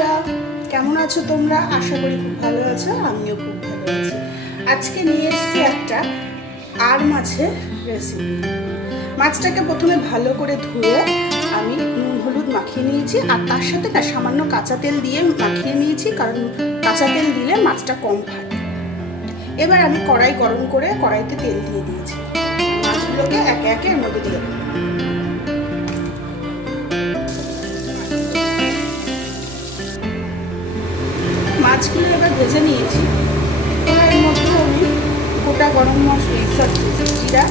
বন্ধুরা, কেমন আছো তোমরা? আশা করি খুব ভালো আছো। আমিও খুব ভালো আছি। আজকে নিয়ে এসেছি একটা আর মাছের রেসিপি। মাছটাকে প্রথমে ভালো করে ধুয়ে আমি নুন হলুদ মাখিয়ে নিয়েছি, আর তার সাথে না সামান্য কাঁচা তেল দিয়ে মাখিয়ে নিয়েছি, কারণ কাঁচা তেল দিলে মাছটা কম ফাটে। এবার আমি কড়াই গরম করে কড়াইতে তেল দিয়ে দিয়েছি। মাছগুলোকে একে একে এর মধ্যে দিয়ে দেবো। মাছগুলো এবার ভেজে নিয়েছি। এবার এর মধ্যে আমি গোটা গরম মশলা, জিরা,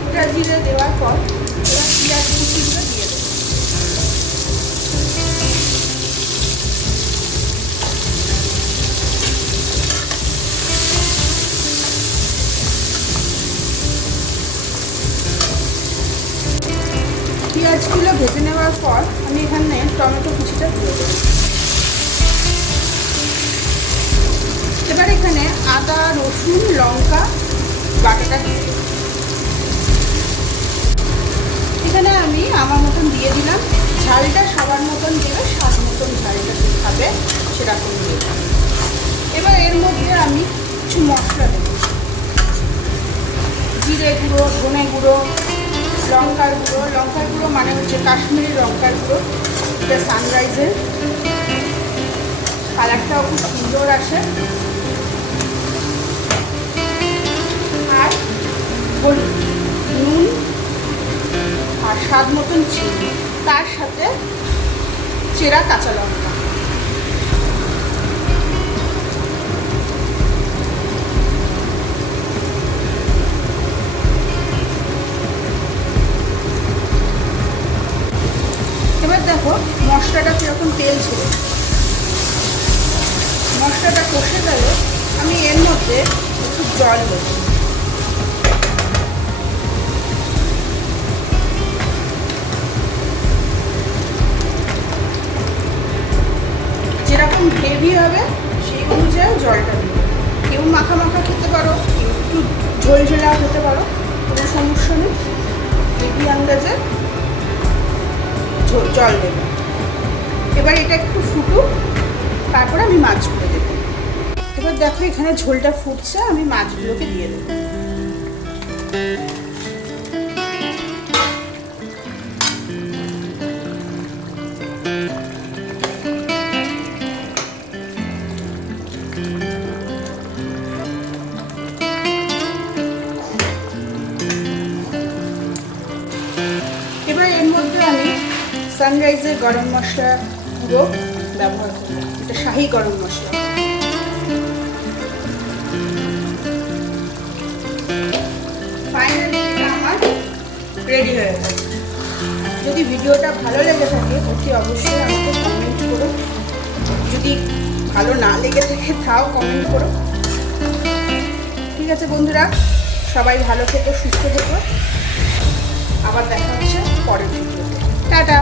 গোটা জিরে দেওয়ার পর এবার পেঁয়াজ কুচিগুলো দিয়ে দেবো। পেঁয়াজগুলো ভেজে নেওয়ার পর আমি এখানে টমেটো কুচিটা দিয়ে দেবো। এবার এখানে আদা, রসুন, লঙ্কা বাটাটা দিয়ে দেবো। এখানে আমি আমার মতন দিয়ে দিলাম। ঝালটা সবার মতন দেবে, স্বাদ মতন ঝালটা খাবে সেরকম দিয়ে দেবো। এবার এর মধ্যে আমি কিছু মশলা দেবো। জিরে গুঁড়ো, ধনে গুঁড়ো, লঙ্কার গুঁড়ো মানে হচ্ছে কাশ্মীরি লঙ্কার গুঁড়ো, এটা সানরাইজের, কালারটাও খুব সুন্দর আসে। আর হলুদ, নুন আর স্বাদ মতন চিনি, তার সাথে চেরা কাঁচা লঙ্কা। এবার দেখো মশলাটা কীরকম তেল ছিল। মশলাটা কষে গেলে আমি এর মধ্যে একটু জল দেব। যেরকম গ্রেভি হবে সেই অনুযায়ী জলটা দেবো। কেউ মাখা মাখা খেতে পারো, কেউ একটু ঝোল ঝোলা খেতে পারো, কোনো সমস্যা নেই। গ্রেভি আন্দাজে জল দেবো। এবার এটা একটু ফুটুক, তারপর আমি মাছগুলো দেবো। এবার দেখো এখানে ঝোলটা ফুটছে, আমি মাছগুলোকে দিয়ে দেবো। এবার এর মধ্যে আমি সানরাইজের গরম মশলা গুঁড়ো ব্যবহার করব। এটা শাহি গরম মশলা। ফাইনালি এটা আমার রেডি হয়ে গেছে। যদি ভিডিওটা ভালো লেগে থাকে অতি অবশ্যই আমাকে কমেন্ট করো। যদি ভালো না লেগে থাকে তাও কমেন্ট করো। ঠিক আছে বন্ধুরা, সবাই ভালো থেকো, সুস্থ থেকো। আবার দেখা হচ্ছে পরের ভিডিওতে। টাটা।